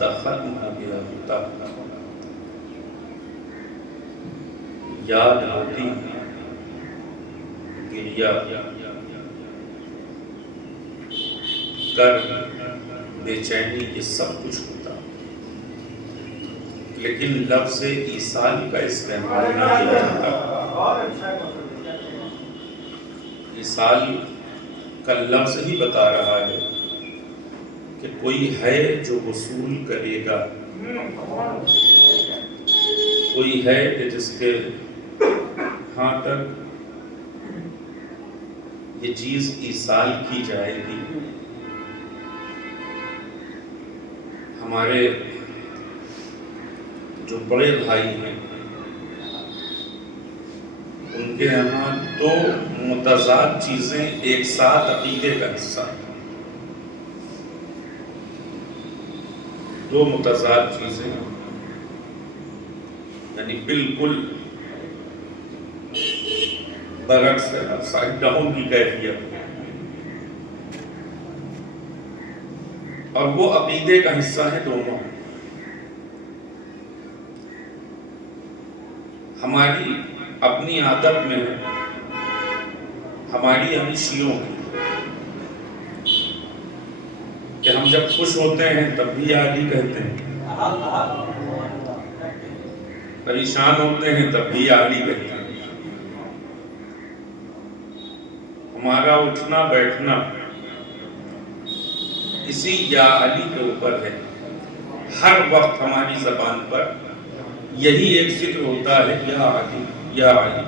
ختم ہو گیا ہوتا یاد ہوتی گریا کر بے چینی، یہ سب کچھ ہوتا، لیکن لفظ ایصال کا استعمال نہ کیا جاتا۔ ایصال کا لفظ ہی بتا رہا ہے کہ کوئی ہے جو وصول کرے گا، کوئی ہے کہ جس کے ہاں تک یہ چیز ایصال کی جائے گی۔ ہمارے جو بڑے بھائی ہیں ان کے یہاں دو متضاد چیزیں ایک ساتھ عقیدے کا حصہ ہیں، دو متضاد چیزیں یعنی بالکل برعکس سائڈ ڈاؤن کی کیفیت، اور وہ عقیدے کا حصہ ہے دونوں۔ ہماری اپنی عادت میں ہے، ہماری یعنی شیعوں کی، کہ ہم جب خوش ہوتے ہیں تب بھی یا علی کہتے ہیں، پریشان ہوتے ہیں تب بھی یا علی کہتے ہیں۔ ہمارا اٹھنا بیٹھنا اسی یا علی کے اوپر ہے، ہر وقت ہماری زبان پر یہی ایک ذکر ہوتا ہے، یا علی یا علی،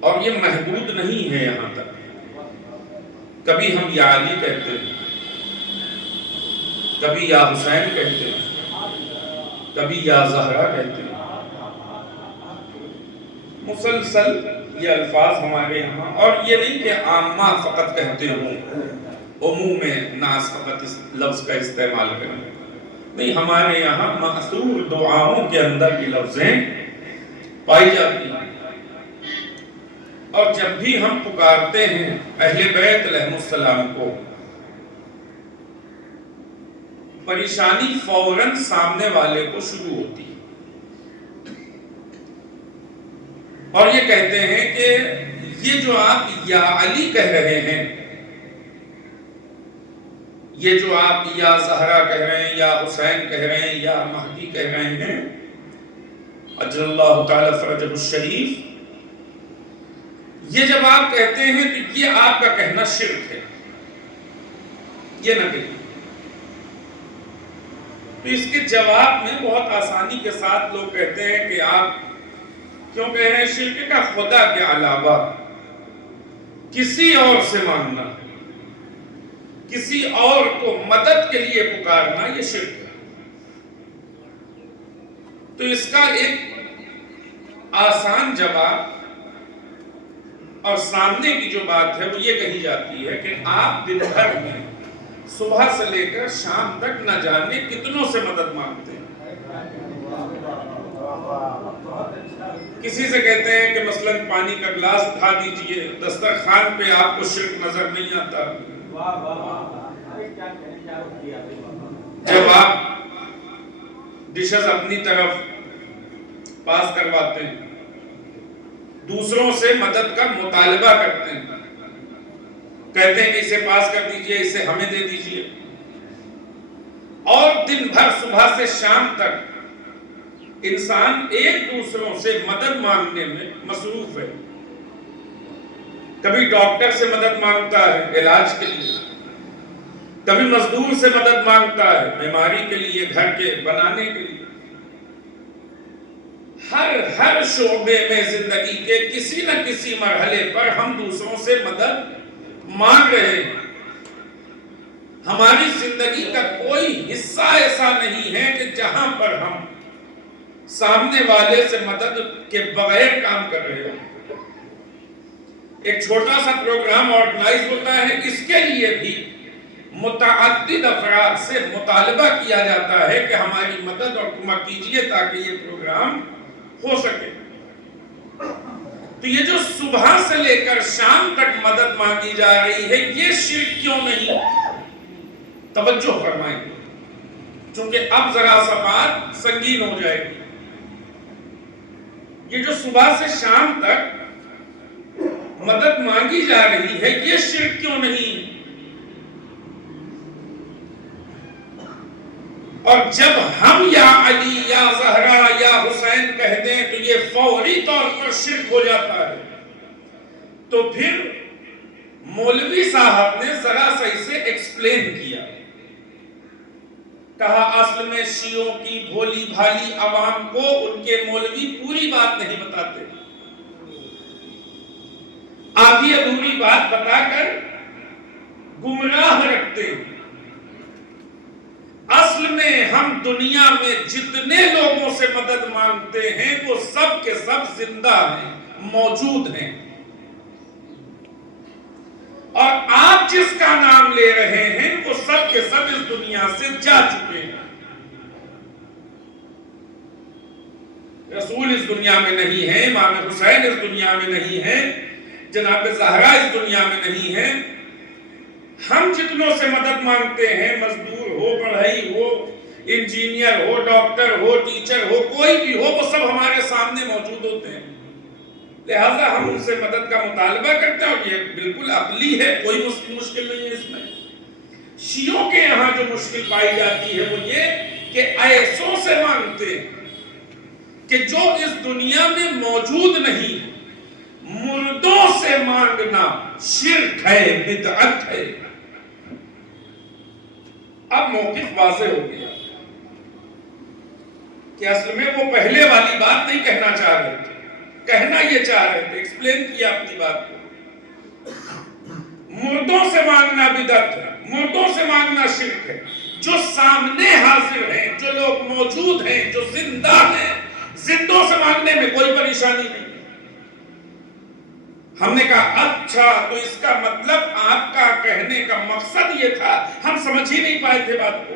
اور یہ محدود نہیں ہے یہاں تک۔ کبھی ہم یا علی کہتے ہیں، کبھی یا حسین کہتے ہیں، کبھی یا زہرا کہتے ہیں، مسلسل یہ الفاظ ہمارے یہاں، اور یہ نہیں کہ عامہ فقط کہتے ہوں، عموم ناس فقط اس لفظ کا استعمال کریں، نہیں، ہمارے یہاں مأثور دعاؤں کے اندر یہ لفظیں پائی جاتی ہیں۔ اور جب بھی ہم پکارتے ہیں اہل بیت علیہ السلام کو، پریشانی فوراً سامنے والے کو شروع ہوتی ہے، اور یہ کہتے ہیں کہ یہ جو آپ یا علی کہہ رہے ہیں، یہ جو آپ یا زہرا کہہ رہے ہیں، یا حسین کہہ رہے ہیں، یا مہدی کہہ رہے ہیں، اجل اللہ تعالی فرجہ الشریف، یہ جب آپ کہتے ہیں تو یہ آپ کا کہنا شرک ہے، یہ نہ کہیے۔ تو اس کے جواب میں بہت آسانی کے ساتھ لوگ کہتے ہیں کہ آپ کیوں کہہ رہے ہیں شرک کا؟ خدا کے علاوہ کسی اور سے مانگنا، کسی اور کو مدد کے لیے پکارنا، یہ شرک ہے۔ تو اس کا ایک آسان جواب اور سامنے کی جو بات ہے وہ یہ کہی جاتی ہے کہ آپ دن بھر میں صبح سے لے کر شام تک نہ جانے کتنوں سے مدد مانگتے ہیں۔ کسی سے کہتے ہیں کہ مثلاً پانی کا گلاس اٹھا دیجئے، دسترخوان پہ آپ کو شرک نظر نہیں آتا۔ جب آپ ڈشز اپنی طرف پاس کرواتے ہیں، دوسروں سے مدد کا مطالبہ کرتے ہیں، کہتے ہیں کہ اسے پاس کر دیجئے، اسے ہمیں دے دیجئے، اور دن بھر صبح سے شام تک انسان ایک دوسروں سے مدد مانگنے میں مصروف ہے۔ کبھی ڈاکٹر سے مدد مانگتا ہے علاج کے لیے، کبھی مزدور سے مدد مانگتا ہے بیماری کے لیے، گھر کے بنانے کے لیے۔ ہر شعبے میں زندگی کے کسی نہ کسی مرحلے پر ہم دوسروں سے مدد مانگ رہے ہیں۔ ہماری زندگی کا کوئی حصہ ایسا نہیں ہے کہ جہاں پر ہم سامنے والے سے مدد کے بغیر کام کر رہے ہوں۔ ایک چھوٹا سا پروگرام آرگنائز ہوتا ہے، اس کے لیے بھی متعدد افراد سے مطالبہ کیا جاتا ہے کہ ہماری مدد اور کمک کیجیے تاکہ یہ پروگرام ہو سکے۔ تو یہ جو صبح سے لے کر شام تک مدد مانگی جا رہی ہے، یہ شرک کیوں نہیں؟ توجہ فرمائیں۔ چونکہ اب ذرا سا بات سنگین ہو جائے گی. یہ جو صبح سے شام تک مدد مانگی جا رہی ہے، یہ شرک کیوں نہیں؟ اور جب ہم یا علی یا زہرا یا حسین کہہ دیں تو یہ فوری طور پر شرک ہو جاتا ہے. تو پھر مولوی صاحب نے ذرا سا اسے ایکسپلین کیا. کہا اصل میں شیعوں کی بھولی بھالی عوام کو ان کے مولوی پوری بات نہیں بتاتے، آدھی ادھوری بات بتا کر گمراہ رکھتے ہیں. اصل میں ہم دنیا میں جتنے لوگوں سے مدد مانگتے ہیں وہ سب کے سب زندہ ہیں، موجود ہیں، اور آپ جس کا نام لے رہے ہیں وہ سب کے سب اس دنیا سے جا چکے ہیں. رسول اس دنیا میں نہیں ہے، امام حسین اس دنیا میں نہیں ہے، جناب زہرا اس دنیا میں نہیں ہے. ہم جتنوں سے مدد مانگتے ہیں، مزدور ہو، پڑھائی ہو، انجینئر ہو، ڈاکٹر ہو، ٹیچر ہو، کوئی بھی ہو، وہ سب ہمارے سامنے موجود ہوتے ہیں. لہذا ہم ان سے مدد کا مطالبہ کرتے ہیں، اور یہ بالکل عقلی ہے، کوئی مشکل نہیں ہے اس میں. شیعوں کے یہاں جو مشکل پائی جاتی ہے وہ یہ کہ ایسوں سے مانگتے ہیں کہ جو اس دنیا میں موجود نہیں. مردوں سے مانگنا شرک ہے، بدعت ہے. اب موقف واضح ہو گیا کہ اصل میں وہ پہلے والی بات نہیں کہنا چاہ رہے تھے، کہنا یہ چاہ رہے تھے، ایکسپلین کیا اپنی بات کو. مردوں سے مانگنا بدعت ہے، مردوں سے مانگنا شرک ہے. جو سامنے حاضر ہیں، جو لوگ موجود ہیں، جو زندہ ہیں، زندوں سے مانگنے میں کوئی پریشانی نہیں. ہم نے کہا اچھا، تو اس کا مطلب آپ کا کہنے کا مقصد یہ تھا، ہم سمجھ ہی نہیں پائے تھے بات کو.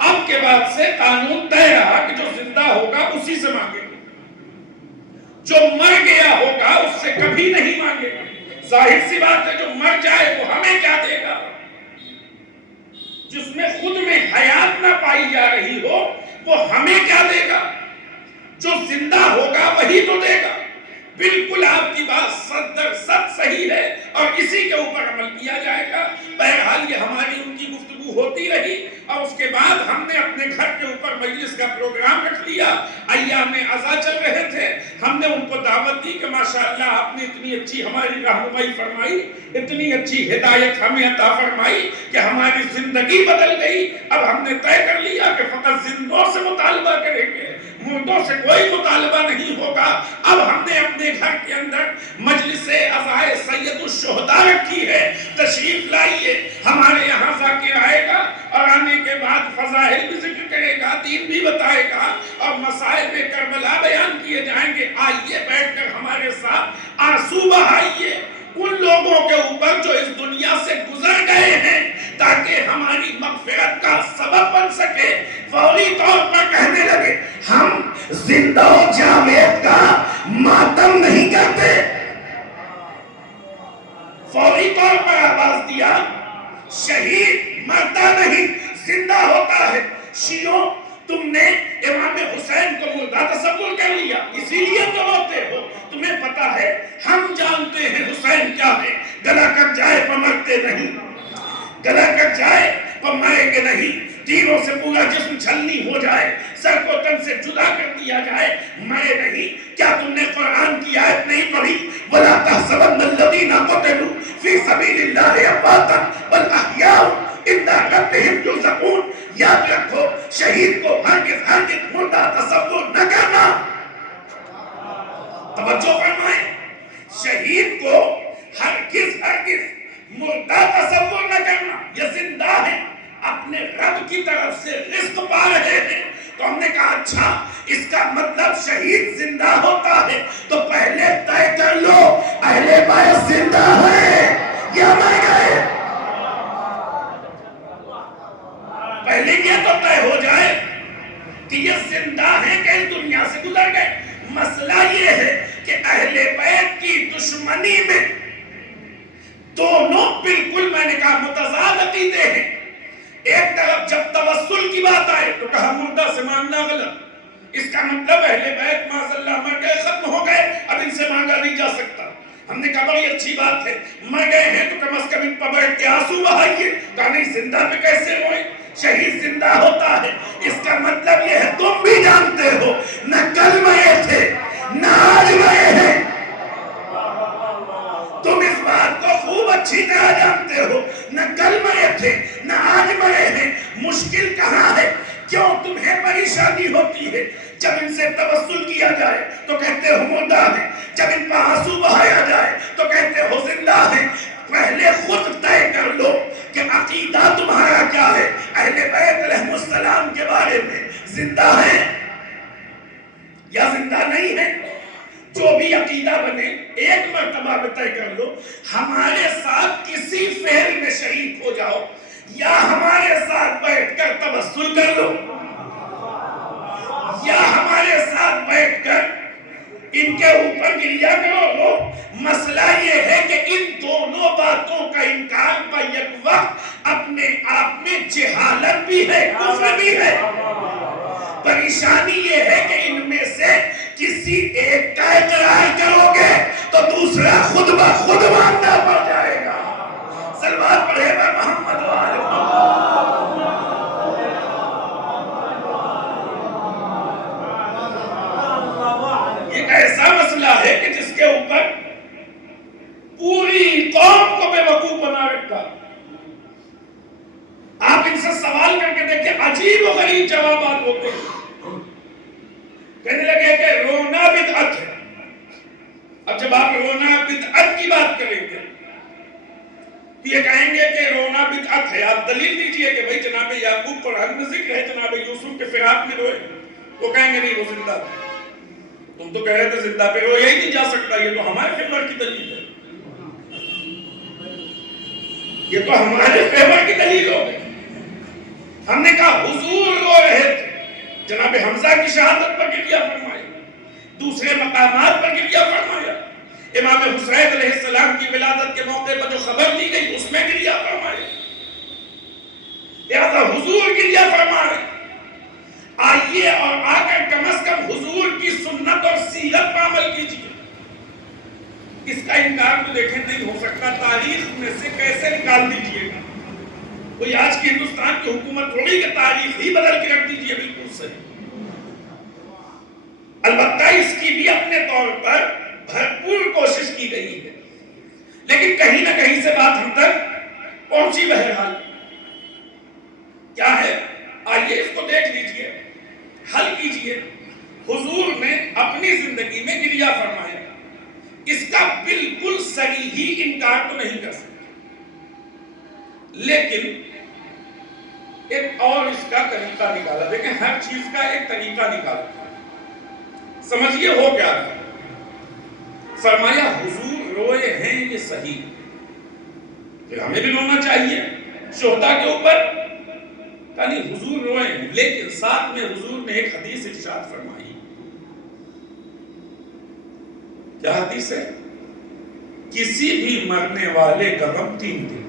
اب کے بعد سے قانون طے رہا کہ جو زندہ ہوگا اسی سے مانگے گا، جو مر گیا ہوگا اس سے کبھی نہیں مانگے گا. ظاہر سی بات ہے، جو مر جائے وہ ہمیں کیا دے گا؟ جس میں خود میں حیات نہ پائی جا رہی ہو وہ ہمیں کیا دے گا؟ جو زندہ ہوگا وہی تو دے گا. بالکل آپ کی بات 100% صحیح ہے، اور اسی کے اوپر عمل کیا جائے گا. بہرحال یہ ہماری ان کی گفتگو ہوتی رہی، اور اس کے بعد ہم نے اپنے گھر کے اوپر مجلس کا پروگرام رکھ لیا. ایام عزا چل رہے تھے، ہم نے ان کو دعوت دی کہ ماشاءاللہ آپ نے اتنی اچھی ہماری رہنمائی فرمائی، اتنی اچھی ہدایت ہمیں عطا فرمائی کہ ہماری زندگی بدل گئی. اب ہم نے طے کر لیا کہ فقط زندوں سے مطالبہ کریں گے، مردوں سے کوئی مطالبہ نہیں ہوگا. اب ہم نے اپنے گھر کے اندر مجلس عزائے سید الشہداء رکھی ہے. تشریف لائیے، ہمارے یہاں ذاکر آئے گا، اور آنے کے بعد فضائل بھی ذکر کرے گا، دین بھی بتائے گا، اور مصائب کربلا بیان کیے جائیں گے. آئیے بیٹھ کر ہمارے ساتھ آنسو بہائیے ان لوگوں کے اوپر جو اس دنیا سے گزر گئے ہیں، تاکہ ہماری مغفرت کا سبب بن سکے. فوری طور پر کہنے لگے ہم زندہ جاوید کا ماتم نہیں کرتے. فوری طور پر آواز دیا شہید مرتا نہیں، زندہ ہوتا ہے. شیعوں، تم نے امام حسین کو مردہ تصور کر لیا، اسی لیے تو روتے ہو. تمہیں پتا ہے، ہم جانتے ہیں حسین کیا ہے. گلا کٹ جائے پر مرتے نہیں، گلا کٹ جائے پر مریں گے نہیں. تیروں سے پورا جسم چھلنی ہو جائے، سر کو تن سے جدا کر دیا جائے، مرے نہیں. کیا تم نے قرآن کی آیت نہیں پڑھی؟ وَلَا تَحْسَبَنَّ الَّذِينَ قُتِلُوا فِي سَبِيلِ اللَّهِ أَمْوَاتًا بَلْ أَحْيَاءٌ عِندَ رَبِّهِمْ يُرْزَقُونَ. یاد رکھو، شہید کو ہرگز مردہ تصور نہ کرنا. توجہ فرمائیں، شہید کو ہرگز مردہ تصور نہ کرنا. یہ زندہ ہے، اپنے رب کی طرف سے رزق پا رہے ہیں. تو ہم نے کہا اچھا، اس کا مطلب شہید زندہ ہوتا ہے، تو پہلے طے کر لو اہل بیت زندہ ہے یا مر گئے. پہلے یہ تو طے ہو جائے کہ یہ زندہ ہیں کہ اس دنیا سے گزر گئے. مسئلہ یہ ہے کہ اہل بیت کی دشمنی میں دونوں بالکل، میں نے کہا، متضاد عقیدے ہیں. ایک طرف جب توسل کی بات آئے تو کہا مردہ سے مانگنا غلط، اس کا مطلب اہل بیت معاذ اللہ مر گئے، ختم ہو گئے، اب ان سے مانگا نہیں جا سکتا۔ ہم نے کہا بڑی اچھی بات ہے، مر گئے ہیں تو کم از کم ان پر بیٹھ کے آنسو بہائیے۔ کہا نہیں، زندہ پہ کیسے روئیں، شہید زندہ ہوتا ہے۔ اس کا مطلب یہ ہے تم بھی جانتے ہو نہ کل مرے تھے نہ آج مرے ہیں، تم اس بات کو خوب اچھی طرح جانتے ہو، نہ کل مرے تھے نہ آج مرے ہیں۔ مشکل کہاں ہے، کیوں تمہیں پریشانی ہوتی ہے؟ جب ان سے توسل کیا جائے تو کہتے ہو مردہ ہیں، جب ان پر آنسو بہایا جائے تو کہتے ہو زندہ ہیں۔ پہلے خود طے کر لو کہ عقیدہ تمہارا کیا ہے، اہل بیت علیہ السلام کے بارے میں زندہ ہیں یا زندہ نہیں ہیں؟ جو بھی عقیدہ بنے ایک مرتبہ میں طے کر لو، ہمارے ساتھ کسی فعل میں شریک ہو جاؤ یا ہمارے ساتھ بیٹھ کر توسل کر لو یا ہمارے ساتھ بیٹھ کر ان کے اوپر گریا کرو۔ مسئلہ یہ ہے کہ ان دونوں باتوں کا انکار کا یک وقت اپنے آپ میں جہالت بھی ہے، کفر بھی ہے۔ پریشانی یہ ہے کہ ان میں سے کسی ایک کا اقرار کرو گے تو دوسرا خود بخود ماننا پڑ جائے گا۔ صلوات پڑھے گا محمد وآلہ ایسا مسئلہ ہے کہ جس کے اوپر پوری قوم کو بے وقوف بنا رکھا۔ آپ ان سے سوال کر کے دیکھیں، عجیب و غریب جوابات ہوتے ہیں۔ کہنے لگے کہ رونا بدعت ہے۔ اب جب آپ رونا بدعت کی بات کریں گے تو یہ کہیں گے کہ رونا بدعت ہے، آپ دلیل دیجئے کہ بھئی جناب یعقوب قرآن میں ذکر ہے جناب یوسف کے فراق میں روئے، وہ کہیں گے نہیں وہ زندہ تھے۔ تم تو کہہ رہے تھے زندہ پہ رویا ہی نہیں جا سکتا، یہ تو ہمارے فیور کی دلیل ہے، یہ تو ہمارے فیور کی دلیل ہو گئی۔ ہم نے کہا حضور رو رہے تھے، جناب حمزہ کی شہادت پر گریہ فرمایا، دوسرے مقامات پر گریہ فرمایا، امام حسین علیہ السلام کی ولادت کے موقع پر جو خبر دی گئی اس میں گریہ فرمایا، لہذا حضور گریہ فرما رہے۔ آئیے اور آ کر کم از کم حضور کی سنت اور سیرت پر عمل کیجیے۔ اس کا انکار تو دیکھیں نہیں ہو سکتا، تاریخ میں سے کیسے نکال دیجیے گا؟ کوئی آج کی ہندوستان کی حکومت تھوڑی کہ تاریخ ہی بدل کے رکھ دیجیے، بالکل صحیح۔ البتہ اس کی بھی اپنے طور پر بھرپور کوشش کی گئی ہے، لیکن کہیں نہ کہیں سے بات ہم تک پہنچی۔ بہرحال کیا ہے، آئیے اس کو دیکھ لیجیے، حل کیجیے۔ حضور نے اپنی زندگی میں گریہ فرمایا، اس کا بالکل صریحی انکار تو نہیں کر سکتے، لیکن ایک اور اس کا طریقہ نکالا۔ دیکھیں ہر چیز کا ایک طریقہ نکالا، سمجھیے ہو کیا ہے۔ فرمایا حضور روئے ہیں یہ صحیح، پھر ہمیں بھی رونا چاہیے شہداء کے اوپر۔ یعنی حضور روئے ہیں، لیکن ساتھ میں حضور نے ایک حدیث ارشاد فرمائی۔ کیا حدیث ہے؟ کسی بھی مرنے والے کا غم 3 دن،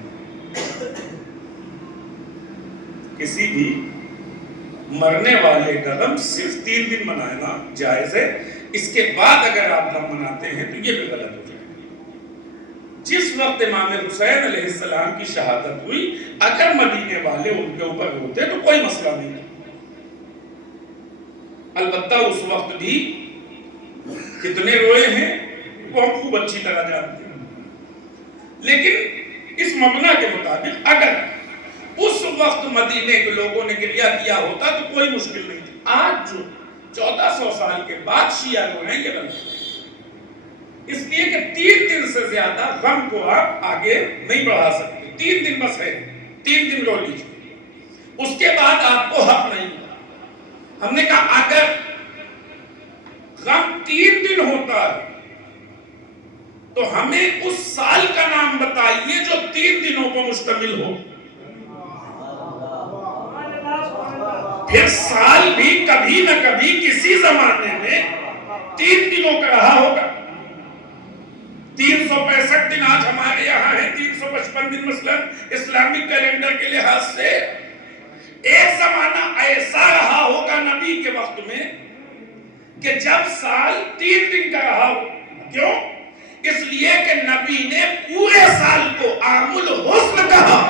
کسی بھی مرنے والے کا غم صرف 3 دن منانا جائز ہے، اس کے بعد اگر آپ غم مناتے ہیں تو یہ بھی غلط ہو جائے گا۔ جس وقت امام حسین علیہ السلام کی شہادت ہوئی، اگر مدینے والے ان کے اوپر روتے تو کوئی مسئلہ نہیں تھا۔ البتہ اس وقت بھی کتنے روئے ہیں وہ ہم خوب اچھی طرح جانتے ہیں، لیکن اس مبنی کے مطابق اگر اس وقت مدینے کے لوگوں نے گریہ کیا ہوتا تو کوئی مشکل نہیں تھی۔ آج جو 1400 سال کے بعد شیعہ رو رہے ہیں یہ غلط ہے، اس لیے کہ 3 دن سے زیادہ غم کو آپ آگے نہیں بڑھا سکتے۔ 3 دن بس ہے، 3 دن رو لیجیے، اس کے بعد آپ کو حق نہیں۔ ہم نے کہا اگر غم 3 دن ہوتا ہے تو ہمیں اس سال کا نام بتائیے جو 3 دنوں کو مشتمل ہو۔ پھر سال بھی کبھی نہ کبھی کسی زمانے میں 3 دنوں کا رہا ہوگا۔ 365 دن آج ہمارے یہاں ہے، 355 دن مثلا اسلامک کیلنڈر کے لحاظ سے، ایک زمانہ ایسا رہا ہوگا نبی کے وقت میں کہ جب سال 3 دن کا رہا ہو. کیوں؟ اس لیے کہ نبی نے پورے سال کو عام الحسن کہا.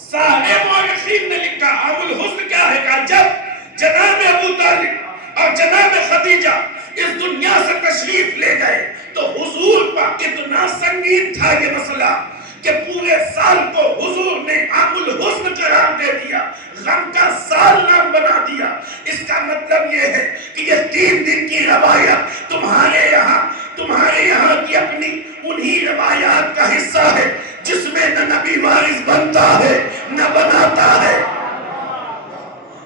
سارے مورخین نے لکھا عام الحسن کیا ہے. کہا جب جناب ابو طالب اور جناب خدیجہ اس دنیا سے تشریف لے گئے تو حضور پر اتنا سنگین تھا یہ مسئلہ کہ پورے سال کو حضور نے عام الحسن قرار دے دیا، غم کا سال نام بنا دیا. اس کا مطلب یہ ہے کہ یہ 3 دن کی روایت تمہارے یہاں کی اپنی انہی روایات کا حصہ ہے جس میں نہ نبی وارث بنتا ہے نہ بناتا ہے.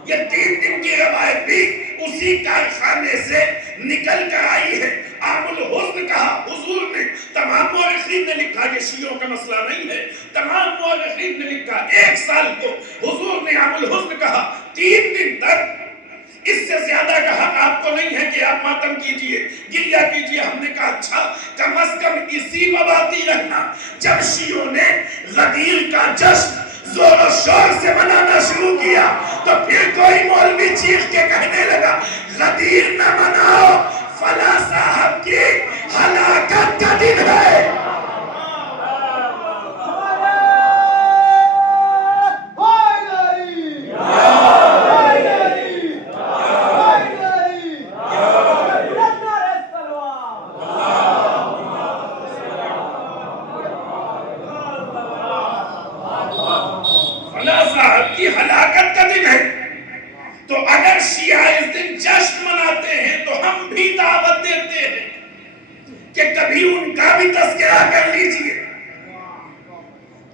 یہ 3 دن کی روایت بھی اسی کارخانے سے نکل کر آئی ہے. عام الحسن کہا حضور نے. تمام مورخین نے لکھا یہ شیعوں کا مسئلہ نہیں ہے. تمام مورخین نے لکھا 1 سال کو حضور نے عام الحسن کہا. 3 دن تک اس سے زیادہ کا حق آپ کو نہیں ہے کہ آپ ماتم کیجئے، گریہ کیجئے. ہم نے کہا اچھا کم از کم اسی مباتی رہنا. جب شیعوں نے غدیر کا جشن زور و شور سے منانا شروع کیا تو پھر کوئی مولوی چیخ کے کہنے لگا غدیر نہ مناؤ، فلاں صاحب کی ہلاکت کا دن ہے. ہلاکت کا دن ہے. تو اگر شیعہ اس دن جشن مناتے ہیں تو ہم بھی دعوت دیتے ہیں کہ کبھی ان کا بھی تذکرہ کر لیجئے،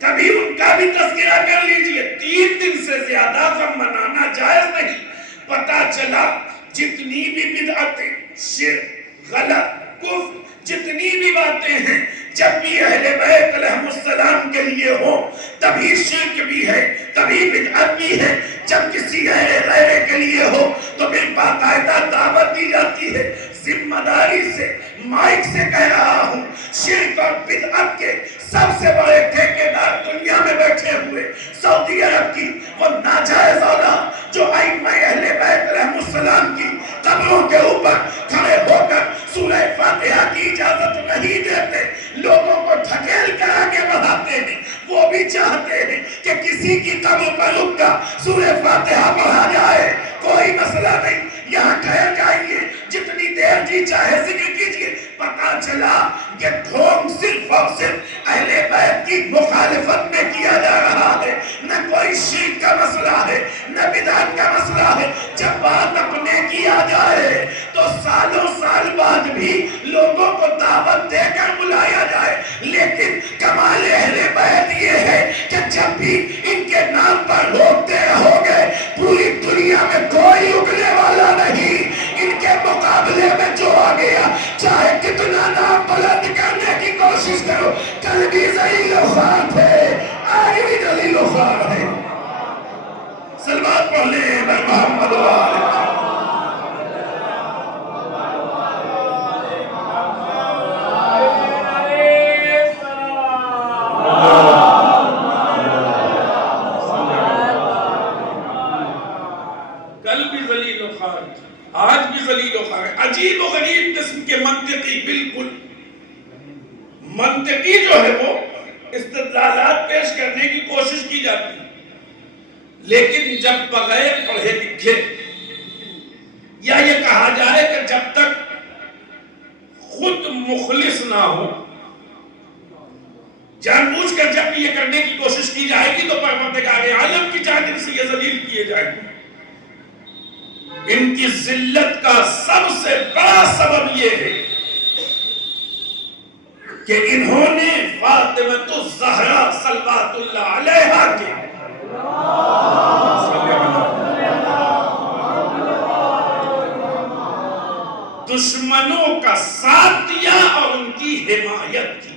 کبھی ان کا بھی تذکرہ کر لیجئے. 3 دن سے زیادہ غم منانا جائز نہیں. پتہ چلا جتنی بھی بدعتیں، شرک، غلط، کفر، جتنی بھی باتیں ہیں جب بھی اہل بیت علیہ السلام کے لیے ہو تبھی شرک بھی ہے، تبھی بدعت بھی ہے. جب کسی غیر کے لیے ہو تو پھر باقاعدہ دعوت دی جاتی ہے. ذمہ داری سے مائک سے کہہ رہا ہوں، شرک اور بدعت کے سب سے بڑے ٹھیکیدار دنیا میں بیٹھے ہوئے سعودی عرب کی وہ ناجائز اولاد جو ائمہ اہل بیت علیہ السلام کی قبروں کے اوپر کھڑے ہو کر سورہ فاتحہ کی اجازت نہیں دیتے، لوگوں کو ڈھکیل کر آگے بڑھاتے ہیں. وہ بھی چاہتے ہیں کہ کسی کی قبر پر رک کر سورہ فاتحہ پڑھا جائے. کوئی مسئلہ نہیں، یہاں ٹھہر جائیے، جتنی دیر جی چاہے ذکر کیجئے. پتہ چلا کہ ڈھونگ صرف اور صرف اہل بیت کی مخالفت میں کیا جا رہا ہے. نہ کوئی شرک کا مسئلہ ہے نہ بدعت کا مسئلہ ہے. جب بات اپنے کی آ جائے تو سالوں سال بعد بھی لوگوں کو دعوت دے کر بلایا جائے. لیکن کمال اہل بیت یہ ہے کہ جب بھی ان کے نام پر روکتے رہو گے پوری دنیا میں کوئی اگلے والا نہیں. ان کے مقابلے میں جو آ گیا چاہے کتنا نام بلند کرنے کی کوشش کرو، کل بھی ذلیل و خوار تھے، آج بھی ذلیل و خوار ہے. صلوات پڑھ لیں بر محمد و آلہ. کل بھی ذلیل و خوار، آج بھی ذلیل و خوار. عجیب و غریب قسم کے منطقی، بالکل منطقی جو ہے وہ استدلالات پیش کرنے کی کوشش کی جاتی ہے، لیکن جب بغیر پڑھے لکھے یا یہ کہا جائے کہ جب تک خود مخلص نہ ہو، جان بوجھ کر جب بھی یہ کرنے کی کوشش کی جائے گی تو پروردگار عالم کی جانب سے یہ ذلیل کیے جائیں گے. ان کی ذلت کا سب سے بڑا سبب یہ ہے کہ انہوں نے فاطمہ الزہرا صلوات اللہ علیہا کے دشمنوں کا ساتھ دیا اور ان کی حمایت کی.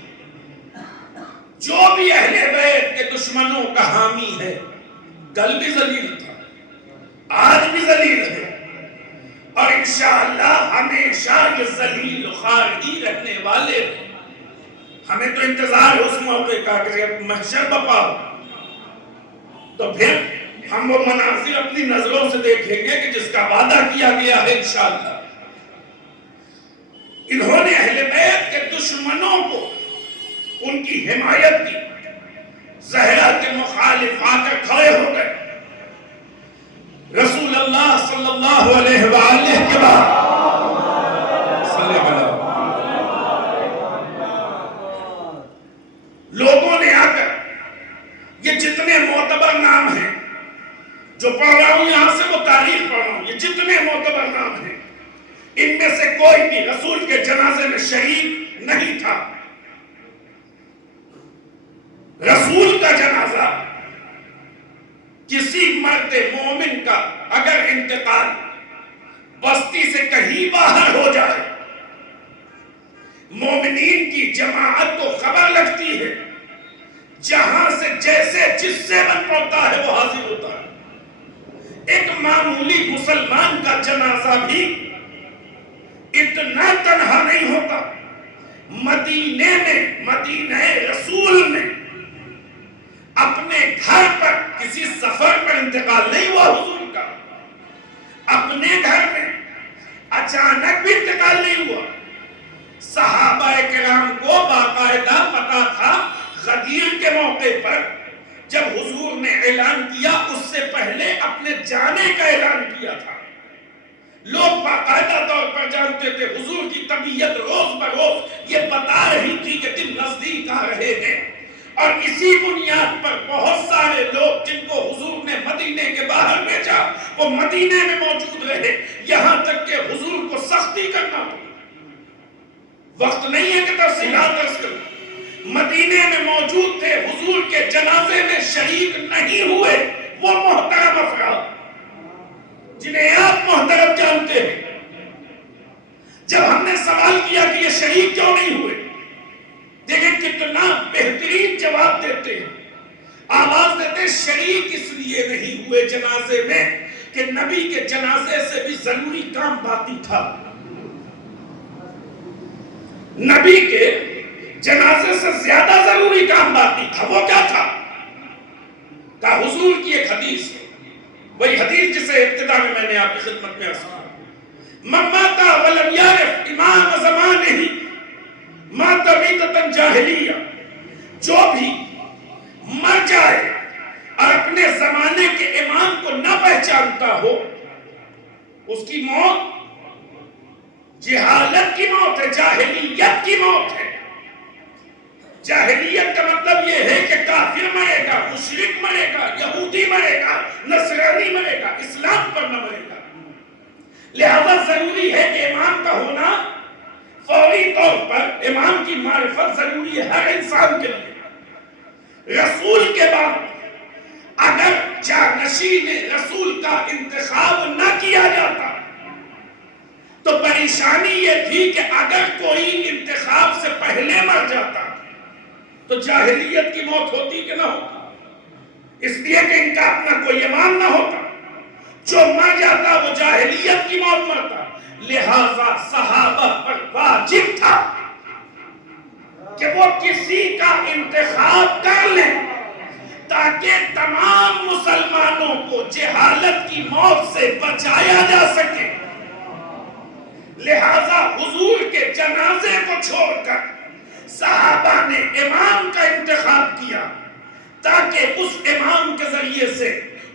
جو بھی اہل بیت کے دشمنوں کا حامی ہے کل بھی ذلیل تھا، آج بھی ذلیل ہے، اور انشاءاللہ ہمیشہ یہ ذلیل خوار ہی رہنے والے ہیں. ہمیں تو انتظار اس موقع کا کہ محشر بپا ہو. تو پھر ہم وہ مناظر اپنی نظروں سے دیکھیں گے کہ جس کا وعدہ کیا گیا ہے انشاءاللہ۔ انہوں نے اہل بیت کے دشمنوں کو ان کی حمایت کی، زہرا کے مخالف آ کر کھڑے ہو گئے، رسول اللہ صلی اللہ علیہ وآلہ کے بعد صلی اللہ لوگوں نے آ کر یہ جتنے معتبر نام ہیں جو پڑھ رہا ہوں یہاں سے وہ تاریخ پڑھ رہا ہوں، یہ جتنے معتبر نام ہیں ان میں سے کوئی بھی رسول کے جنازے میں شریک نہیں تھا۔ رسول کا جنازہ کسی مرد مومن کا اگر انتقال بستی سے کہیں باہر ہو جائے، مومنین کی جماعت کو خبر لگتی ہے، جہاں سے جیسے جس سے من پڑتا ہے وہ حاضر ہوتا ہے۔ ایک معمولی مسلمان کا جنازہ بھی اتنا تنہا نہیں ہوتا۔ مدینے میں، مدینہ رسول میں اپنے گھر پر کسی سفر پر انتقال نہیں ہوا حضور کا، اپنے گھر میں اچانک بھی انتقال نہیں ہوا۔ صحابہ کرام کو باقاعدہ پتا تھا غدیر کے موقع پر جب حضور نے اعلان کیا اس سے پہلے اپنے جانے کا اعلان کیا تھا۔ لوگ باقاعدہ طور پر جانتے تھے، حضور کی طبیعت روز بروز یہ بتا رہی تھی کہ دن نزدیک آ رہے ہیں، اور اسی بنیاد پر بہت سارے لوگ جن کو حضور نے مدینے کے باہر بھیجا وہ مدینے میں موجود رہے، یہاں تک کہ حضور کو سختی کرنا پڑی۔ وقت نہیں ہے کہ تفصیلات عرض کروں، مدینے میں موجود تھے، حضور کے جنازے میں شریک نہیں ہوئے وہ محترم افراد جنہیں آپ محترم جانتے ہیں۔ جب ہم نے سوال کیا کہ یہ شریک کیوں نہیں ہوئے، دیکھیں کتنا بہترین جواب دیتے ہیں، آواز دیتے ہیں شریک اس لیے نہیں ہوئے جنازے میں کہ نبی کے جنازے سے بھی ضروری کام باقی تھا۔ نبی کے جنازے سے زیادہ ضروری کام باقی تھا، وہ کیا تھا؟ کہا حضور کی ایک حدیث ہے، وہی حدیث جسے ابتدا میں نے آپ کی خدمت میں عرض کیا، من مات ولم یعرف امام زمانہ مات میتۃ جاہلیہ، جو بھی مر جائے اور اپنے زمانے کے امام کو نہ پہچانتا ہو اس کی موت جہالت کی موت ہے، جاہلیت کی موت ہے۔ جاہلیت کا مطلب یہ ہے کہ کافر مرے گا، مشرک مرے گا، یہودی مرے گا، نصرانی مرے گا، اسلام پر نہ مرے گا۔ لہذا ضروری ہے کہ امام کا ہونا فوری طور پر، امام کی معرفت ضروری ہے ہر انسان کے لیے۔ رسول کے بعد اگر جانشین رسول کا انتخاب نہ کیا جاتا تو پریشانی یہ تھی کہ اگر کوئی انتخاب سے پہلے مر جاتا تو جاہلیت کی موت ہوتی کہ نہ ہوتی، اس لیے کہ ان کا اپنا کوئی امام نہ ہوتا، جو مر جاتا وہ جاہلیت کی موت مرتا۔ لہذا صحابہ پر واجب تھا کہ وہ کسی کا انتخاب کر لیں تاکہ تمام مسلمانوں کو جہالت کی موت سے بچایا جا سکے۔ لہذا حضور کے جنازے کو چھوڑ کر صحابہ نے امام کا انتخاب کیا تاکہ اس امام کے ذریعے سے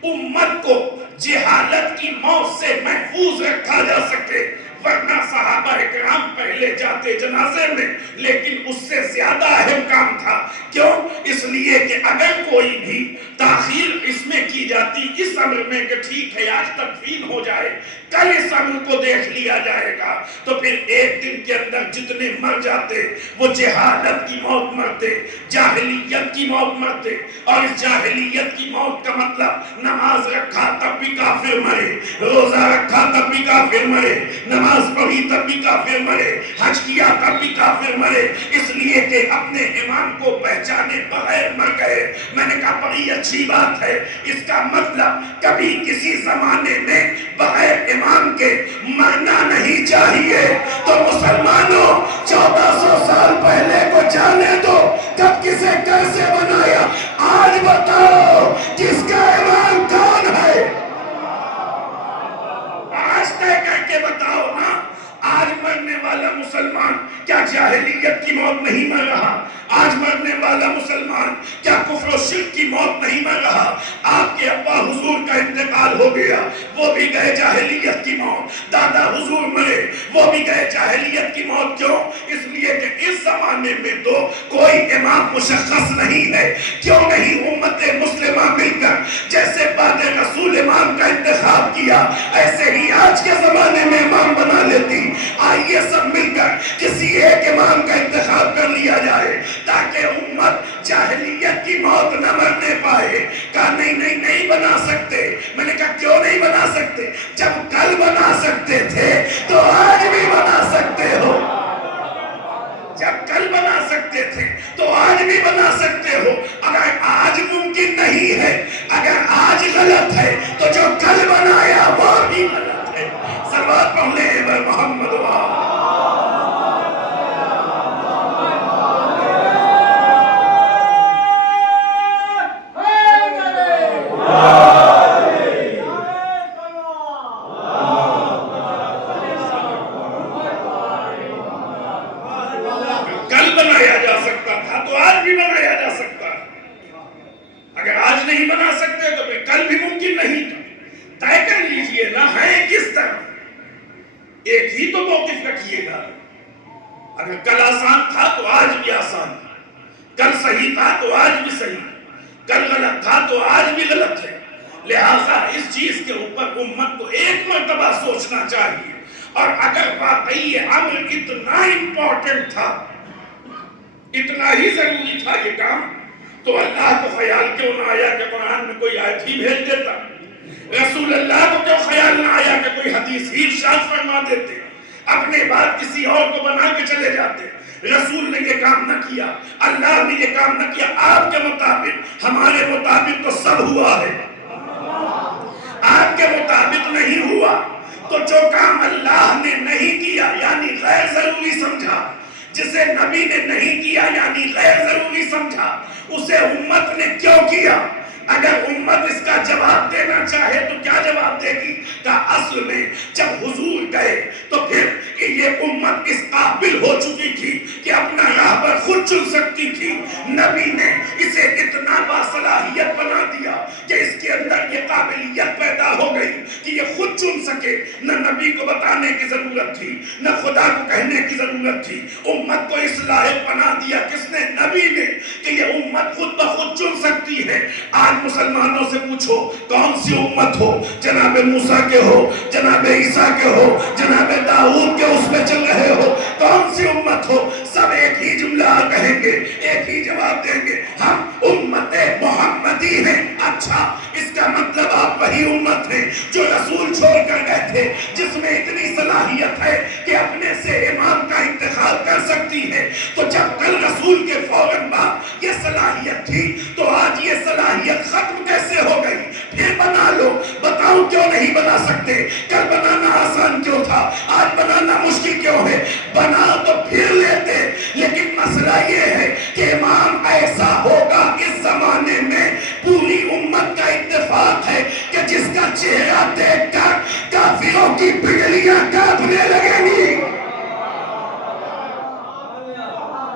امت کو جہالت کی موت سے محفوظ رکھا جا سکے، ورنہ صحابہ اکرام پہلے جاتے جنازے میں، لیکن اس سے زیادہ اہم کام تھا۔ کیوں؟ اس لیے کہ اگر کوئی بھی تاخیر اس میں کی جاتی اس امر میں کہ ٹھیک ہے آج تدفین ہو جائے، کل اس امر کو دیکھ لیا جائے گا، تو پھر ایک دن کے اندر جتنے مر جاتے وہ جہالت کی موت مرتے، جاہلیت کی موت مرتے۔ اور اس جاہلیت کی موت کا مطلب نماز رکھا تب بھی کافر مرے، روزہ رکھا تب بھی کافر مرے، نماز پڑھی تب بھی کافر مرے، حج کیا تب بھی کافر مرے، اس لیے کہ اپنے امام کو پہچانے بغیر مر گئے۔ میں نے کہا بڑی اچھی بات ہے، اس کا مطلب کبھی کسی زمانے میں بغیر امام کے مرنا نہیں چاہیے۔ تو مسلمانوں 1400 سال پہلے کو جانے دو، کب کسے کیسے بنایا، آج بتاؤ کس کا شرک کی موت نہیں مر رہا. آپ کے ابا حضور کا انتقال ہو گیا, وہ بھی گئے جاہلیت کی موت. دادا حضور مرے, وہ بھی گئے جاہلیت کی موت. کیوں؟ اس لیے کہ اس زمانے میں تو کوئی امام مشخص نہیں ہے. کیوں نہیں امت مسلمہ مل کر جیسے بعد رسول امام کا انتخاب کیا, ایسے ہی آج کے زمانے میں امام بنا لیتی. آئیے سب مل کر کسی ایک امام کا انتخاب کر لیا جائے تاکہ امت جاہلیت کی موت نہ مرنے پائے. کہا نہیں بنا سکتے. میں نے کہا کیوں نہیں بنا سکتے؟ جب کل بنا سکتے تھے تو آج بھی بنا سکتے ہو. جب کل بنا سکتے تھے تو آج بھی بنا سکتے ہو. اگر آج ممکن نہیں ہے, اگر آج غلط ہے, تو جو کل بنایا وہ بھی غلط ہے. صلوات پڑھ لیں محمد وآلہ. کل بنایا جا سکتا تھا تو آج بھی بنایا جا سکتا ہے. اگر آج نہیں بنا سکتے تو پھر کل بھی ممکن نہیں تھا. طے کر لیجئے نا, ہے کس طرح, ایک ہی تو موقف رکھیے گا. اگر کل آسان تھا تو آج بھی آسان ہے, کل صحیح تھا تو آج بھی صحیح, کل غلط تھا تو آج بھی غلط ہے. لہٰذا اس چیز کے اوپر امت کو ایک مرتبہ سوچنا چاہیے. اور اگر واقعی یہ امر اتنا امپورٹنٹ تھا, اتنا ہی ضروری تھا یہ کام, تو اللہ کو خیال کیوں نہ آیا کہ قرآن میں کوئی آیت ہی بھیج دیتا؟ رسول اللہ کو کیوں خیال نہ آیا کہ کوئی حدیث ہی ارشاد فرما دیتے؟ اپنے بعد کسی اور کو بنا کے چلے جاتے. رسول نے یہ کام نہ کیا, اللہ نے یہ کام نہ کیا. آپ کے مطابق, ہمارے مطابق تو سب ہوا ہے, آپ کے مطابق نہیں ہوا. تو جو کام اللہ نے نہیں کیا یعنی غیر ضروری سمجھا, جسے نبی نے نہیں کیا یعنی غیر ضروری سمجھا, اسے امت نے کیوں کیا؟ اگر امت اس کا جواب دینا چاہے تو کیا جواب دے گی؟ کہ اصل میں جب حضور گئے تو پھر یہ امت اس قابل ہو چکی تھی کہ اپنا راہبر خود چن سکتی تھی. نبی نے اسے اتنا باصلاحیت بنا دیا کہ اس کے اندر یہ قابلیت پیدا ہو گئی کہ یہ خود چن سکے. نہ نبی کو بتانے کی ضرورت تھی, نہ خدا کو کہنے کی ضرورت تھی. امت کو اس لائق بنا دیا کس نے؟ نبی نے, کہ یہ امت خود بخود چن سکتی ہے. آج مسلمانوں سے پوچھو کون سی امت ہو, جناب موسیٰ کے ہو, جناب عیسیٰ کے ہو, جناب داؤد کے اس میں چل رہے ہو, کون سی امت ہو, سب ایک ہی جملہ کہیں گے, ایک ہی جواب دیں گے, ہم امت محمدی ہیں. اچھا, اس کا مطلب آپ وہی امت ہیں جو رسول چھوڑ کر گئے تھے, جس میں اتنی صلاحیت ہے کہ اپنے سے امام کا انتخاب کر سکتی ہے. تو جب کل رسول کے فوراً بعد یہ صلاحیت تھی تو آج یہ صلاحیت ختم کیسے ہو گئی؟ پھر بنا لو. بتاؤ کیوں نہیں بنا سکتے؟ کل بنانا آسان کیوں تھا, آج بنانا مشکل کیوں ہے؟ بنا تو پھر لیتے. لیکن مسئلہ یہ ہے کہ امام ایسا ہوگا اس زمانے میں, پوری امت کا اتفاق ہے کہ جس کا چہرہ دیکھ کر کافروں کی پگلیاں کانپنے لگیں گی.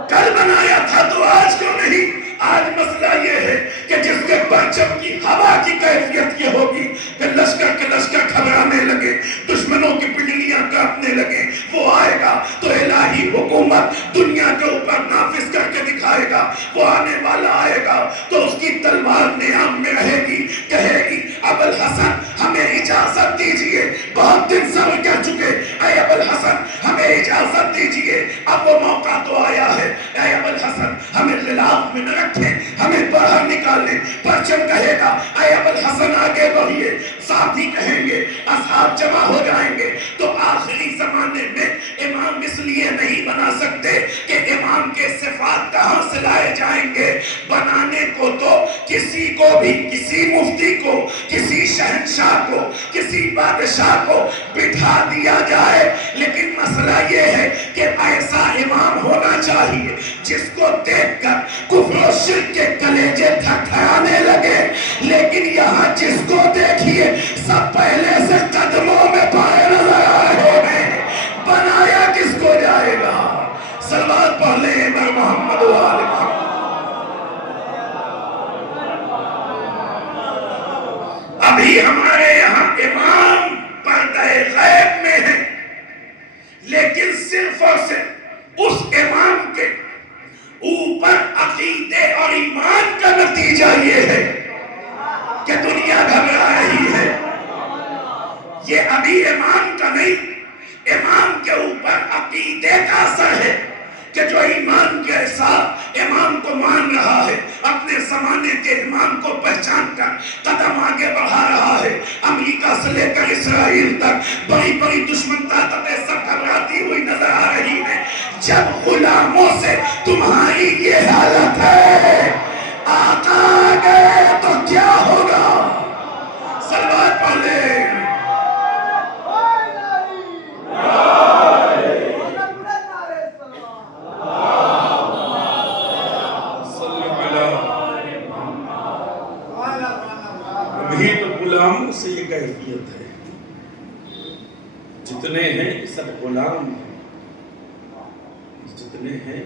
کل بنایا تھا تو آج کیوں نہیں؟ آج مسئلہ یہ ہے کہ جس کے پرچم کی ہوا کی کیفیت یہ ہوگی کہ لشکر کے لشکر گھبرانے لگے, دشمنوں کی پگلیاں کانپنے لگے, وہ آئے گا تو الہی حکومت دنیا کے اوپر نافذ کر کے دکھائے گا. وہ آنے والا آئے گا تو اس کی تلوار نیام میں رہے گی, کہے گی ابوالحسن ہمیں اجازت دیجئے, بہت دن صبر کر چکے, اے ابوالحسن ہمیں اجازت دیجئے, اب وہ موقع تو آیا ہے. اے ابوالحسن ہمیں غلاف میں نہ رکھیں, ہمیں باہر نکالیں. پرچم کہے گا اے ابوالحسن آگے بڑھیے, ساتھی کہیں گے, اصحاب جمع ہو جائیں گے. تو آخری زمانے میں امام اس لیے نہیں بنا سکتے کہ امام کے صفات کہاں سے لائے جائیں گے. بنانے کو تو کسی کو بھی, کسی مفتی کو, کسی شہنشاہ کو, کسی بادشاہ کو بٹھا دیا جائے, لیکن مسئلہ یہ ہے کہ ایسا امام ہونا چاہیے جس کو دیکھ کر کفر و شرک کے کلیجے تھکانے لگے. لیکن یہاں جس کو دیکھیے سب پہلے سے قدموں میں پائے نظر آ رہے ہیں. بنایا کس کو جائے گا؟ صلوات پڑھ لیں محمد وآل محمد. ابھی ہمارے یہاں امام پردہ غیب میں ہے، لیکن صرف اور صرف اس امام کے اوپر عقیدے اور ایمان کا نتیجہ یہ ہے کہ دنیا گھبرا رہی ہے۔ یہ ابھی امام کا نہیں، امام کے اوپر عقیدے کا اثر ہے کہ جو ایمان کے ساتھ امام کو مان رہا ہے، اپنے زمانے کے امام کو پہچان کر قدم آگے بڑھا رہا ہے۔ امریکہ سے لے کر اسرائیل تک بڑی بڑی دشمن طاقتیں سب گھبراتی ہوئی نظر آ رہی ہیں۔ جب غلاموں سے تمہاری یہ حالت ہے، آقا آ گئے تو کیا ہوگا؟ صلوات پڑھ لیں۔ غلاموں سے یہ کیفیت ہے، جتنے ہیں یہ سب غلام ہیں، جتنے ہیں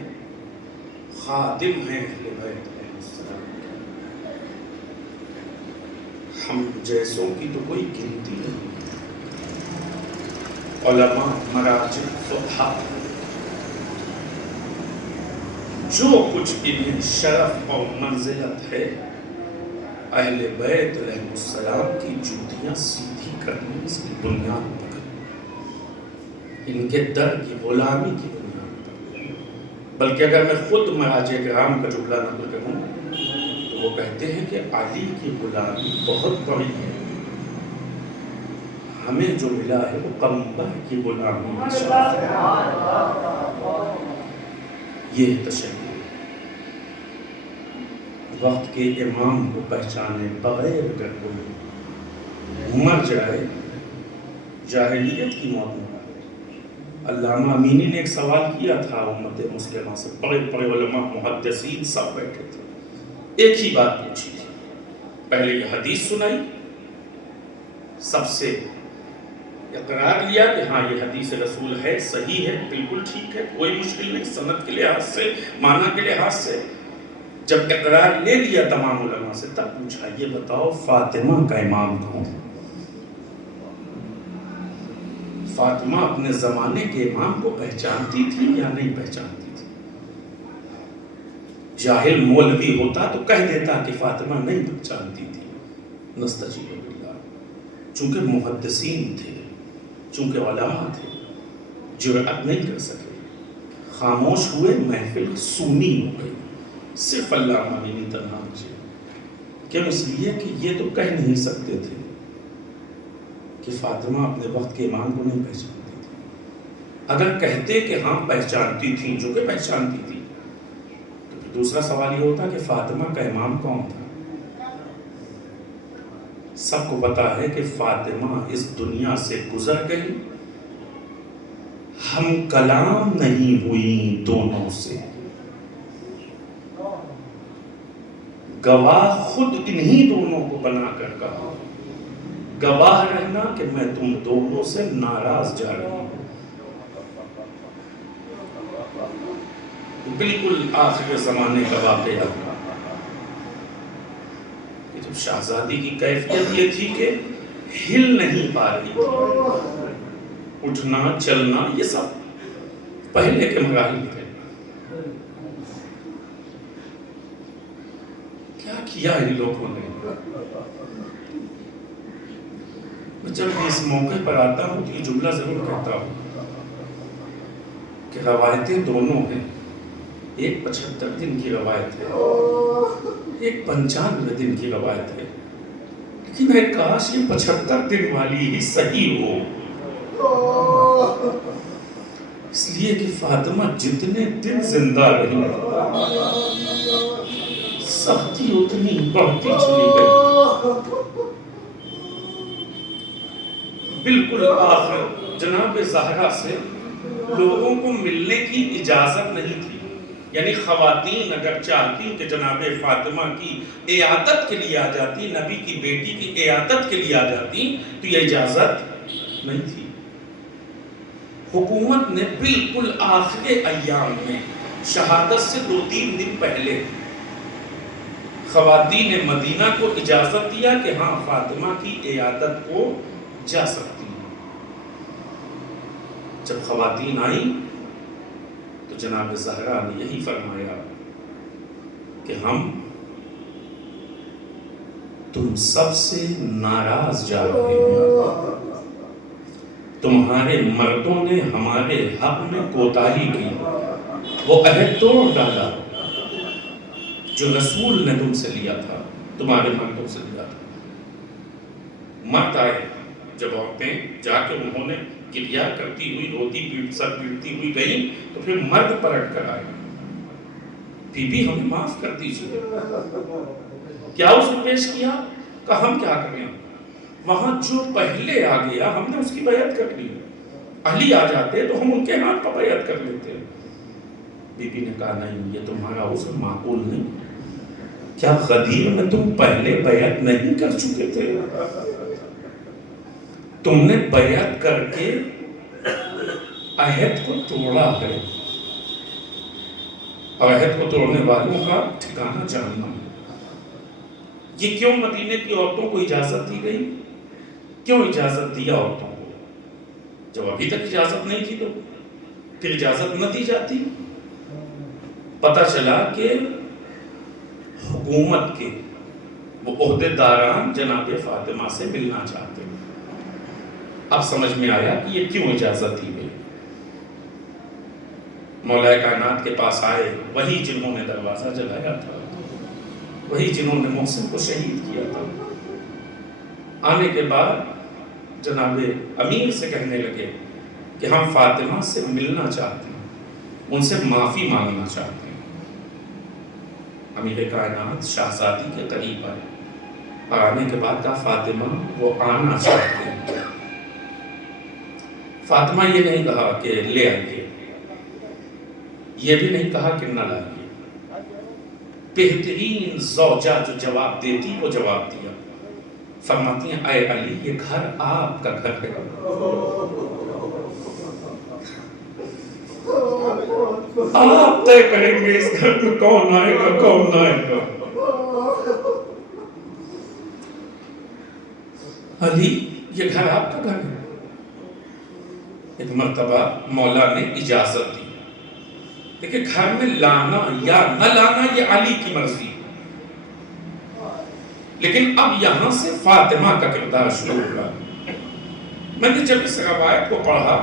خادم ہیں اہل بیت علیہ السلام کے۔ ہم جیسوں کی تو کوئی گنتی نہیں۔ علماء، مراجع، فقہاء، جو کچھ انہیں شرف اور منزلت ہے، اہل بیت علیہ السلام کی جوتیاں سیدھی کرنے اس کی بنیاد پر، ان کے در کی غلامی کی بنیاد پر۔ بلکہ اگر میں خود مراجع کرام کا جملہ نقل کروں تو وہ کہتے ہیں کہ علی کی غلامی بہت بڑی ہے، ہمیں جو ملا ہے وہ پیغمبر کی غلامی ہے۔ یہ تشیع وقت کے امام کو پہچانے بغیر اگر کوئی مر جائے، جاہلیت کی موت نہ آئے۔ علامہ امینی نے ایک سوال کیا تھا امت مسلمہ سے، بڑے بڑے علماء محدثین سب بیٹھے تھے، ایک ہی بات پوچھی تھی۔ پہلے یہ حدیث سنائی، سب سے اقرار لیا کہ ہاں یہ حدیث رسول ہے، صحیح ہے، بالکل ٹھیک ہے، کوئی مشکل نہیں، سند کے لحاظ سے، معنی کے لحاظ سے۔ جب اقرار لے لیا تمام علماء سے، تب پوچھا یہ بتاؤ فاطمہ کا امام کون؟ فاطمہ اپنے زمانے کے امام کو پہچانتی تھی یا نہیں پہچانتی تھی؟ جاہل مولوی ہوتا تو کہہ دیتا کہ فاطمہ نہیں پہچانتی تھی، نستجیب باللہ۔ چونکہ محدثین تھے، چونکہ علماء تھے، جرأت نہیں کر سکے، خاموش ہوئے، محفل سونی ہو گئی، صرف اللہ امینی تنہا بچے۔ کیوں؟ اس لیے کہ یہ تو کہہ نہیں سکتے تھے کہ فاطمہ اپنے وقت کے امام کو نہیں پہچانتی تھی۔ اگر کہتے کہ ہاں پہچانتی تھیں، جو کہ پہچانتی تھی، تو پھر دوسرا سوال یہ ہوتا کہ فاطمہ کا امام کون تھا؟ سب کو پتا ہے کہ فاطمہ اس دنیا سے گزر گئی، ہم کلام نہیں ہوئی دونوں سے، گواہ خود انہی دونوں کو بنا کر کہا، گواہ رہنا کہ میں تم دونوں سے ناراض جا رہی ہوں۔ بالکل آخر زمانے کا واقعہ کہ جب شہزادی کی کیفیت یہ تھی کہ ہل نہیں پا رہی تھی، اٹھنا چلنا یہ سب پہلے کے مراحل تھے۔ کیا کیا ان لوگوں نے؟ میں جب اس موقع پر آتا ہوں تو یہ جملہ ضرور کہتا ہوں کہ روایتیں دونوں ہیں، ایک 75 دن کی روایت ہے، ایک 95 دن کی روایت ہے، لیکن میں کاش یہ 75 دن والی ہی صحیح ہو، اس لیے کہ فاطمہ جتنے دن زندہ رہی سختی اتنی بڑھتی چلی گئی۔ بالکل آخر جناب زہرا سے لوگوں کو ملنے کی اجازت نہیں تھی، یعنی خواتین اگر چاہتی کہ جناب فاطمہ کی عیادت کے لیے آ جاتی، نبی کی بیٹی کی عیادت کے لیے آ جاتی، تو یہ اجازت نہیں تھی۔ حکومت نے بالکل آخر ایام میں، شہادت سے 2-3 دن پہلے، خواتین مدینہ کو اجازت دیا کہ ہاں فاطمہ کی عیادت کو جا سکتی ہیں۔ جب خواتین آئیں تو جناب زہرا نے یہی فرمایا کہ ہم تم سب سے ناراض جا رہے ہیں، تمہارے مردوں نے ہمارے حق میں کوتاہی کی، وہ عہد توڑ ڈالا جو رسول نے تم سے لیا تھا، تمہارے مردوں سے لیا تھا۔ مرد آئے، جب عورتیں جا کے انہوں نے گریہ کرتی ہوئی روتی سر پیٹتی ہوئی گئیں تو پھر مرد پلٹ کر آئے، بی بی ہمیں معاف کر دیجیے۔ کیا اس نے پیش کیا؟ کہ ہم کیا کریں، وہاں جو پہلے آ گیا ہم نے اس کی بیعت کر لی، علی آ جاتے تو ہم ان کے ہاتھ پر بیعت کر لیتے۔ بی بی نے کہا نہیں، یہ تمہارا عذر معقول نہیں، کیا غدیر میں تم پہلے بیعت نہیں کر چکے تھے؟ تم نے بیعت کر کے عہد کو توڑا ہے، اور عہد کو توڑنے والوں کا ٹھکانہ جہنم ہے۔ یہ کیوں مدینے کی عورتوں کو اجازت دی گئی؟ کیوں اجازت دیا عورتوں کو؟ جب ابھی تک اجازت نہیں تھی تو پھر اجازت نہ دی جاتی؟ پتہ چلا کہ حکومت کے وہ عہدیداران جناب فاطمہ سے ملنا چاہتے ہیں۔ اب سمجھ میں آیا کہ یہ کیوں اجازت دی گئی۔ مولا کائنات کے پاس آئے، وہی جنہوں نے دروازہ جلایا تھا، وہی جنہوں نے محسن کو شہید کیا تھا۔ آنے کے بعد جناب امیر سے کہنے لگے کہ ہم فاطمہ سے ملنا چاہتے ہیں، ان سے معافی مانگنا چاہتے ہیں۔ امیر کائنات شہزادی کے قریب آئے اور آنے کے بعد کہا فاطمہ وہ آنا چاہتے ہیں۔ فاطمہ یہ نہیں کہا کہ لے آئیے، یہ بھی نہیں کہا کہ نہ لائیے، بہترین زوجہ جو جواب دیتی وہ جواب دیا۔ فرماتی ہیں اے علی یہ گھر آپ کا گھر ہے، آپ طے کریں گے اس گھر میں کون آئے گا کون نہ آئے گا۔ علی یہ گھر آپ کا گھر ہے۔ ایک مرتبہ مولا نے اجازت دی، دیکھیں گھر میں لانا یا نہ لانا یہ علی کی مرضی، لیکن اب یہاں سے فاطمہ کا کردار شروع ہوا۔ میں نے جب اس روایت کو پڑھا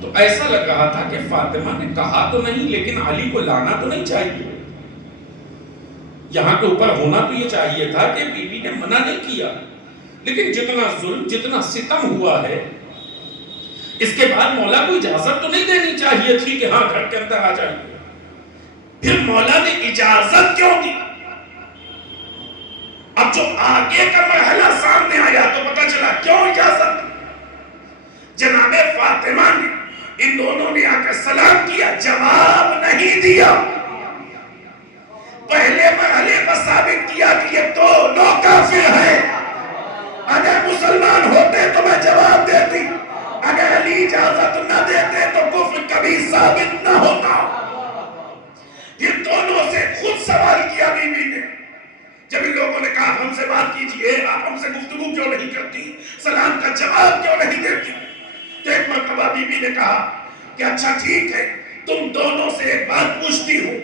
تو ایسا لگ رہا تھا کہ فاطمہ نے کہا تو نہیں لیکن علی کو لانا تو نہیں چاہیے، یہاں کے اوپر ہونا تو یہ چاہیے تھا کہ بی بی نے منع نہیں کیا، لیکن جتنا ظلم جتنا ستم ہوا ہے اس کے بعد مولا کو اجازت تو نہیں دینی چاہیے تھی کہ ہاں گھر کے اندر آ جائیے۔ پھر مولا نے اجازت کیوں دی؟ اب جو آگے کا مرحلہ سامنے آیا تو پتہ چلا کیوں اجازت۔ جناب فاطمہ نے ان دونوں نے آ کر سلام کیا، جواب نہیں دیا۔ پہلے مرحلے پر ثابت کیا کہ یہ دونوں کافر ہیں، اگر مسلمان ہوتے تو میں جواب دیتی، اگر علی اجازت نہ دیتے تو کفر کبھی ثابت نہ ہوتا۔ یہ دونوں سے خود سوال کیا بی بی نے، جب ان لوگوں نے کہا ہم سے بات کیجئے، آپ ہم سے گفتگو کیوں نہیں کرتی، سلام کا جواب کیوں نہیں دیتی، تو ایک مرتبہ بی بی نے کہا کہ اچھا ٹھیک ہے تم دونوں سے ایک بات پوچھتی ہوں،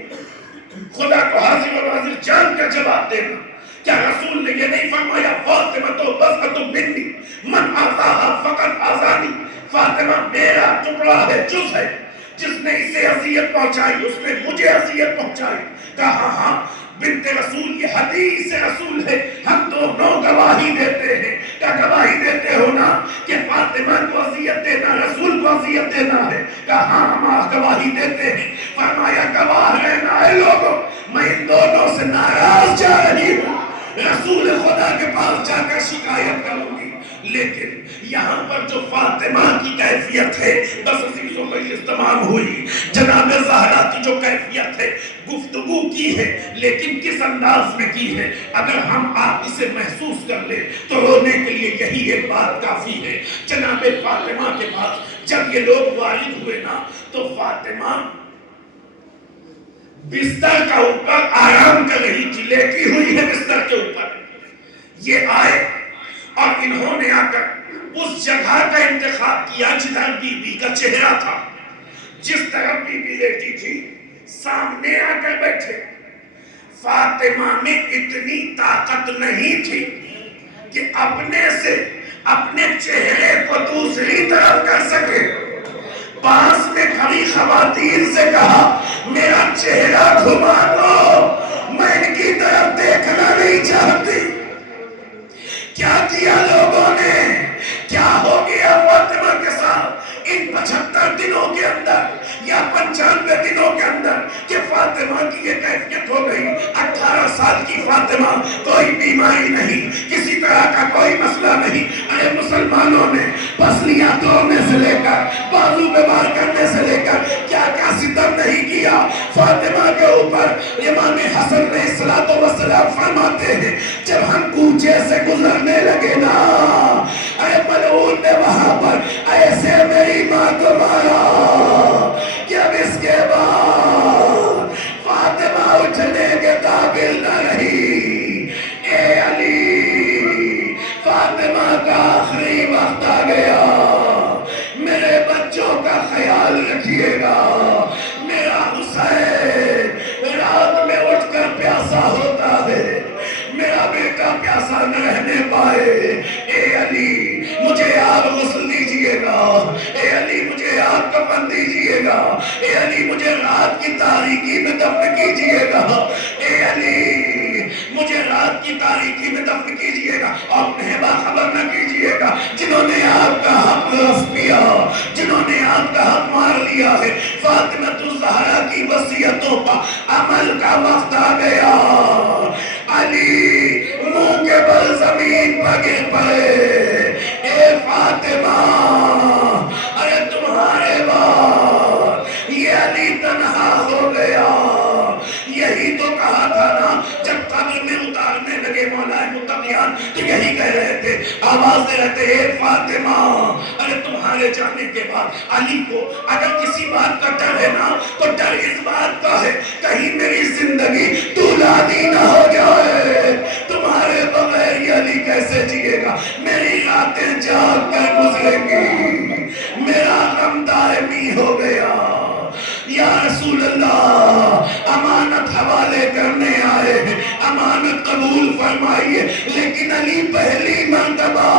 خدا کو حاضر و ناظر جان کا جواب دینا، کیا رسول نے یہ نہیں فرمایا فاطمہ تو بضعۃ منی من آذاہا فقط آذانی، فاطمہ میرا ٹکڑا ہے، جز ہے، جس نے اسے اذیت پہنچائی اس نے مجھے اذیت پہنچائی۔ کہا ہاں بنت رسول یہ حدیث رسول ہے، ہم دونوں گواہی دیتے ہیں۔ کیا گواہی دیتے ہو نا کہ فاطمہ کو اذیت دینا رسول کو اذیت دینا ہے؟ کہا ہاں ہم گواہی دیتے ہیں۔ فرمایا گواہ رہنا ہے لوگوں، میں ان دونوں سے ناراض جا رہی ہوں، رسول خدا کے پاس جا کر شکایت کروں گی۔ لیکن یہاں پر جو فاطمہ کی کیفیت ہے، 10 عزیزوں کا اجتماع ہوئی، جناب زہرا کی جو کیفیت ہے، گفتگو کی ہے لیکن کس انداز میں کی ہے، اگر ہم آپ اسے محسوس کر لیں تو رونے کے لیے یہی ایک بات کافی ہے۔ جناب فاطمہ کے پاس جب یہ لوگ وارد ہوئے نا تو فاطمہ بستر کا اوپر آرام کر رہی تھی، لیٹی ہوئی ہے بستر کے اوپر. یہ آئے اور انہوں نے آ کر اس جگہ کا انتخاب کیا جدھر بی بی کا چہرہ تھا. جس طرح بی بی لیٹی تھی سامنے آ کر بیٹھے. فاطمہ میں اتنی طاقت نہیں تھی کہ اپنے سے اپنے چہرے کو دوسری طرف کر سکے. پاس میں کھڑی خواتین سے کہا میرا چہرہ گھما دو، میں ان کی طرف دیکھنا نہیں چاہتی. کیا کیا لوگوں نے، کیا ہو گیا فاطمہ کے ساتھ ان 75 دنوں کے اندر یا 95 دنوں کے اندر کہ فاطمہ کی یہ کیفیت ہو گئی. 18 سال کی فاطمہ، کوئی بیماری نہیں، کسی طرح کا کوئی مسئلہ نہیں. ارے مسلمانوں نے پسلیاں توڑنے سے لے کر بازو پہ وار کرنے سے لے کر کیا کیا ستم نہیں کیا فاطمہ کے اوپر. امام حسن علیہ السلام فرماتے ہیں جب ہم کوچے سے گزرنے لگے نا، اے ملعون نے وہاں پر ایسے میری ماں کو مارا کہ اب اس کے بعد فاطمہ اٹھنے کے قابل نہ رہی. اے علی، فاطمہ کا آخری وقت آ گیا، میرے بچوں کا خیال رکھیے گا. میرا حسین رات میں اٹھ کر پیاسا ہوتا ہے، میرا بیٹا پیاسا نہ رہنے پائے. اے علی مجھے آپ غسل دیجئے گا، اے علی مجھے آپ کفن دیجئے گا، اے علی مجھے رات کی تاریکی میں دفن کیجئے گا، اے علی مجھے رات کی تاریکی میں دفن کیجئے گا اور انہیں باخبر نہ کیجئے گا جنہوں نے آپ کا حق غصب کیا، جنہوں نے آپ کا حق مار لیا ہے. فاطمہ الزہرا کی وصیتوں پر عمل کا وقت آ گیا. علی منہ کے بل زمین پر گر پڑے. اے فاطمہ، ارے تمہارے بعد یہ علی تنہا ہو گیا. یہی تو کہا تھا نا جب قبر میں اتارنے لگے مولا متقیان تو یہی کہہ رہے تھے، آواز دے رہے تھے اے فاطمہ، ارے تمہارے جانے کے بعد علی کو اگر کسی بات کا ڈر ہے نا تو ڈر اس بات کا ہے کہیں میری زندگی دولادی نہ ہو جائے. تمہارے بغیر یہ علی کیسے جیے گا؟ میری راتیں جاگ کر گزریں گی، میرا غم دائمی ہو گیا. یا رسول اللہ، امانت حوالے کرنے آئے ہیں، امانت قبول فرمائیے. لیکن علی پہلی مرتبہ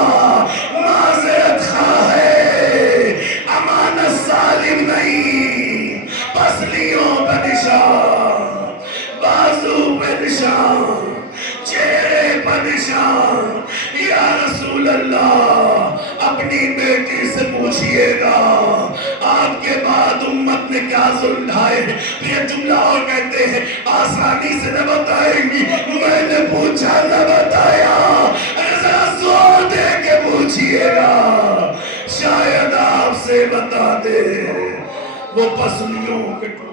معذرت خواہ ہے، امانت سالم نہیں. پسلیوں پہ نشان، بازو پہ نشان، چہرے پہ نشان. یا رسول اللہ، اپنی بیٹی سے پوچھئے گا آپ کے بعد امت نے کیا ظلم ڈھائے. پھر جملہ اور کہتے ہیں آسانی سے نہ بتائیں گی، میں نے پوچھا نہ بتایا. ذرا زور دے کے پوچھئے گا شاید آپ سے بتا دے. وہ پسلیوں کے ٹوٹے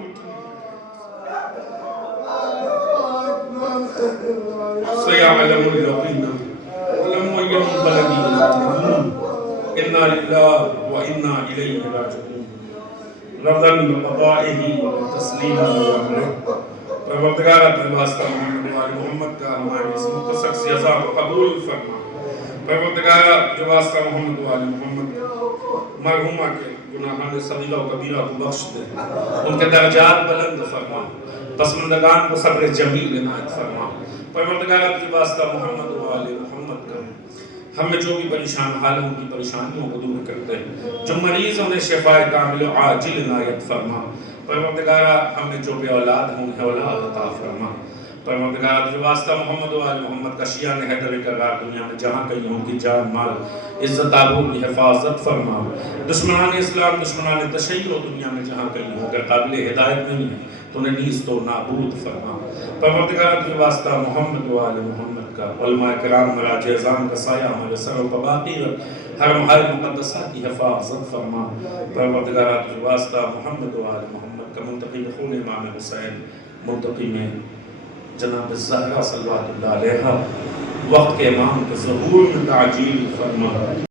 سيعلم اليقين ولم يكن بلدي يتقون إنا لله وإنا إليه راجعون. رضا بقضائه وتسليما بأمره. پروردگار اپنے واسطہ محمد کا ہماری اس مختصر سی عزا کو قبول فرما. پروردگار جو واسطہ محمد و آل محمد مرحومہ کے گناہان صغیرہ و کبیرہ کو بخش دے، ان کے درجات بلند فرما، پسماندگان کو صبر جمیل عنایت فرما. پروردگار کی واسطہ محمد و آل محمد کا ہمیں جو بھی پریشان حال ہیں ان کی پریشانیوں کو دور کرتے ہیں، جو مریض انہیں شفاء کامل و عاجل عنایت فرما. پروردگار ہمیں جو بے اولاد ہیں انہیں اولاد عطا فرما. پروردگار جو واسطہ محمد و آل محمد کا شیعہ حیدر قرار دنیا میں جہاں کہیں ان کی جان مال عزت آبرو کی حفاظت فرما. دشمنان اسلام دشمنان تشیع دنیا میں جہاں کہیں ہو کر قابل ہدایت نہیں ہے تو انہیں نیست تو نابود فرما. پروردگار کی واسطہ محمد و آل محمد کا علماء کرام مراجع اعظام کا سایہ ہمارے سروں پر باقی رکھ، ہر محل مقدسہ کی حفاظت فرما. پروردگار کی واسطہ محمد و آل محمد کا منتقی خون امام حسین، منتقی میں جناب الزہرا صلی اللہ علیہ وقت کے امام کے ظہور میں تعجیل فرما.